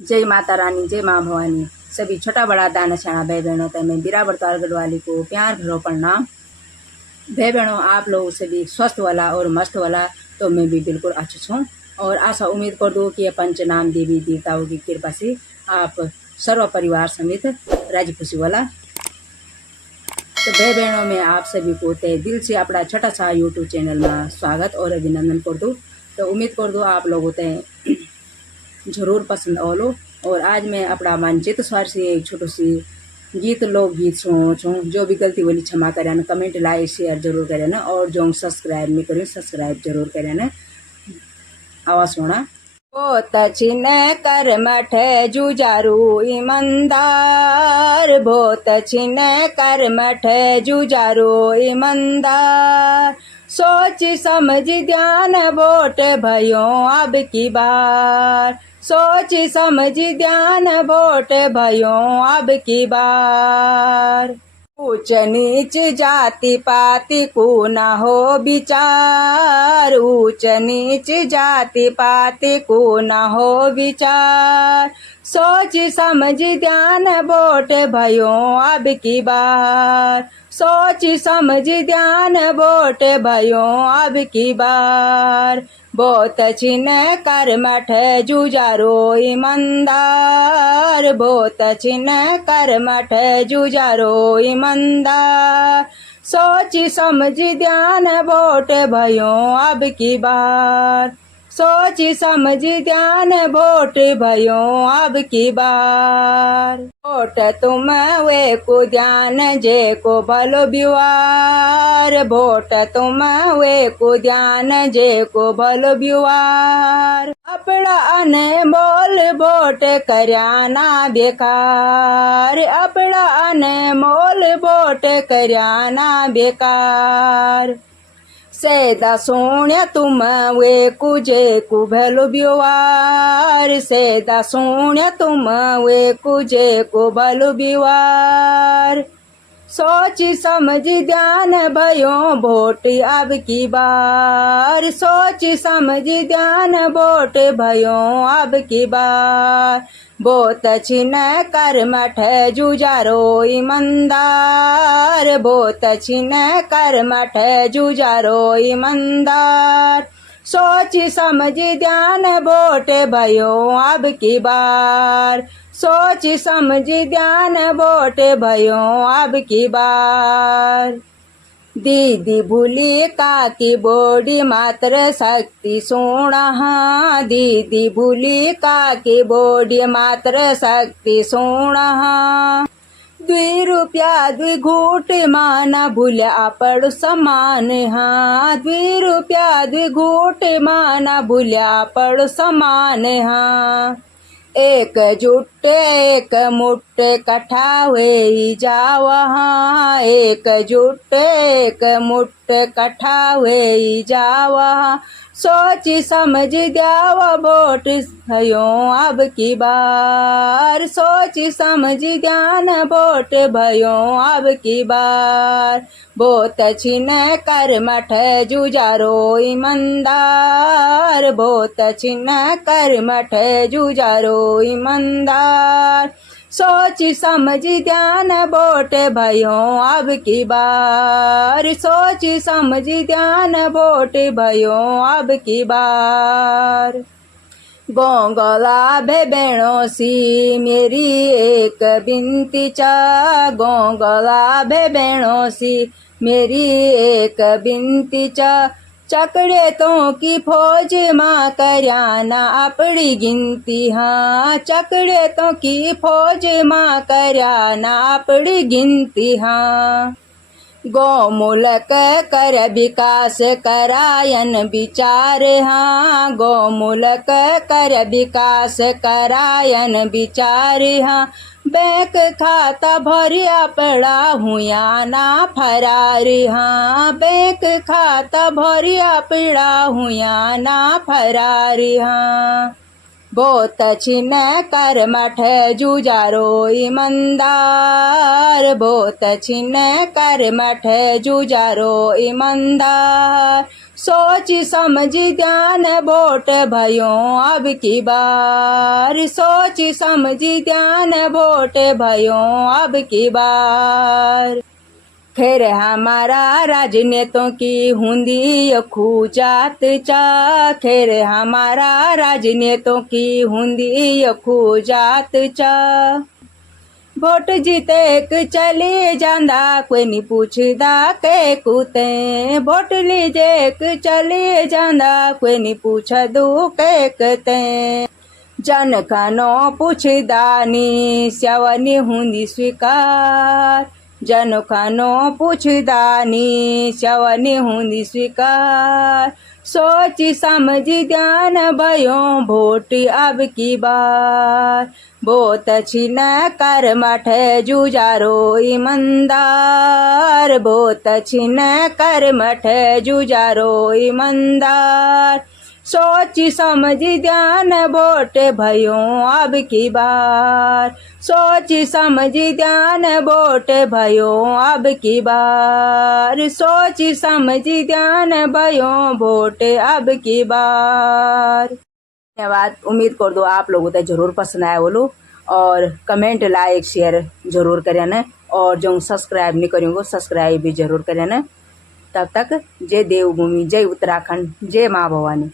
जय माता रानी, जय माँ भवानी। सभी छोटा बड़ा दान शाणा भाई बहनों तमें बिराबर तारगढ़ वाली को प्यार भरो प्रणाम। भाई बहनों, आप लोग सभी स्वस्थ वाला और मस्त वाला, तो मैं भी बिल्कुल अच्छी छूँ और आशा उम्मीद कर दूँ कि पंचनाम देवी देवताओं की कृपा से आप सर्व परिवार समेत राजी खुशी वाला। तो भाई बहनों, मैं आप सभी को तय दिल से अपना छोटा सा यूट्यूब चैनल में स्वागत और अभिनंदन कर दूँ। तो उम्मीद कर दूँ आप लोगों तय जरूर पसंद आओ। और आज मैं अपना मनचित स्वर से एक छोटो सी गीत लोकगीत सुनो। जो भी गलती बोली क्षमा करें, कमेंट लाइक शेयर जरूर करें और जो सब्सक्राइब नहीं करें सब्सक्राइब जरूर करें। आवाज सुना। बहुत छिन कर मठ जुजारू ईमानदार, बहुत छिन कर मठ जुजारू ईमानदार। सोच समझ ध्यान वोट भयो अब की बार, सोच समझ ध्यान वोट भयो अब की बार। ऊंच नीच जाति पाति को न हो विचार, ऊंच नीच जाति पाति को न हो विचार। सोच समझ ध्यान वोट भयो अब की बार, सोच समझ ध्यान वोट भयो अब की बार। बहुत छिन कर मठ जुजारो ईमानदार, बहुत छिन कर मठ जुजारो ईमानदार। सोच समझ ध्यान वोट भयो अब की बार, सोच समझ ध्यान वोट भयो अब की बार। वोट तुम वे को ध्यान जे को भलो व्यवहार, वोट तुम वे को ध्यान जे को भलो व्यवहार। अपना अनमोल वोट कर्या ना बेकार, अपना अनमोल वोट कर्या ना बेकार। सेदा सोण्या तुम वे कुजे को भलो व्यवहार, सेदा सोण्या तुम वे कुजे को भलो व्यवहार। सोच समझ ध्यान भयो वोट अब की बार, सोच समझ ध्यान वोट भयो अब की बार। बहुत छिन कर मठ जुजारो ईमानदार, बहुत छिन कर मठ जुजारो ईमानदार। सोच समझ ध्यान वोट भयो अब की बार, सोच समझ ध्यान वोट भयो अब की बार। दीदी भूली काकी बोडी मात्र शक्ति सोणा, दीदी भूली काकी बोडी मात्र शक्ति सोणा। 2 रुपया 2 घूट माना भूल्या पड़ो समान, हाँ 2 रुपया 2 घूट माना भूल्या पड़ो समान, हाँ। एक जुट एक मुट्ठ कठा हुए जावा, एक जुट एक मुट्ठ कठा हुए जावा। सोच समझ द्यावा वोट भयो अब की बार, सोच समझ ध्यान वोट भयो अब की बार। बहुत छिन कर मठ जुजारो ईमानदार, बहुत छिन कर मठ जुजारो ईमानदार। सोच समझ ध्यान वोट भयो अब की बार, सोच समझ ध्यान वोट भयो अब की बार। गोंगला भे बहनों सी मेरी एक बिनती चा, गोंगला भे बहनों सी मेरी एक बिनती चा। चकड़े तो की फौज माँ कर्याना अपनी गिनती, हाँ चकड़े तो की फौज माँ कर्याना अपनी गिनती, हाँ। गौमूलक कर विकास करायन विचार, हाँ गौमूलक कर विकास करायन विचार, हाँ। बैंक खाता भरिया पड़ा हुआ ना फरार, हाँ बैंक खाता भरिया पड़ा हुआ ना फरार, हाँ। बहुत छिन कर मठ जुजारो ईमानदार, बहुत छिन कर मठ जुजारो ईमानदार। सोची समझी ध्यान वोट भयो अब की बार। सोची समझी ध्यान वोट भयो अब की बार। खैर हमारा राजनेतों की हुंदी अखू जात चा। खैर हमारा राजनेतों की हुंदी अखू जात चा। वोट जीते क चले जांदा कोई नहीं पूछदा के कुते। वोट लीजे क चले जांदा कोई नहीं पूछदू के कते। जन खानो पूछदा नी स्यावनी हुंदी स्वीकार। जन खानो पूछदा नी स्यावनी हुंदी स्वीकार। सोची समझी ध्यान भयो वोट अब की बार। बहुत अच्छी न कर मठे जुजारो ईमानदार। बहुत अच्छी न कर मठे जुजारो ईमानदार। सोची समझी ध्यान वोट भयो अब की बार। सोची समझी ध्यान वोट भयो अब की बार। सोची समझी ध्यान भयो वोट अब की बार। धन्यवाद। उम्मीद कर दो आप लोगों को जरूर पसंद आया बोलो, और कमेंट लाइक शेयर जरूर करें न, और जो सब्सक्राइब नहीं करेंगे सब्सक्राइब भी जरूर करें न। तब तक जय देवभूमि, जय उत्तराखंड, जय माँ भवानी।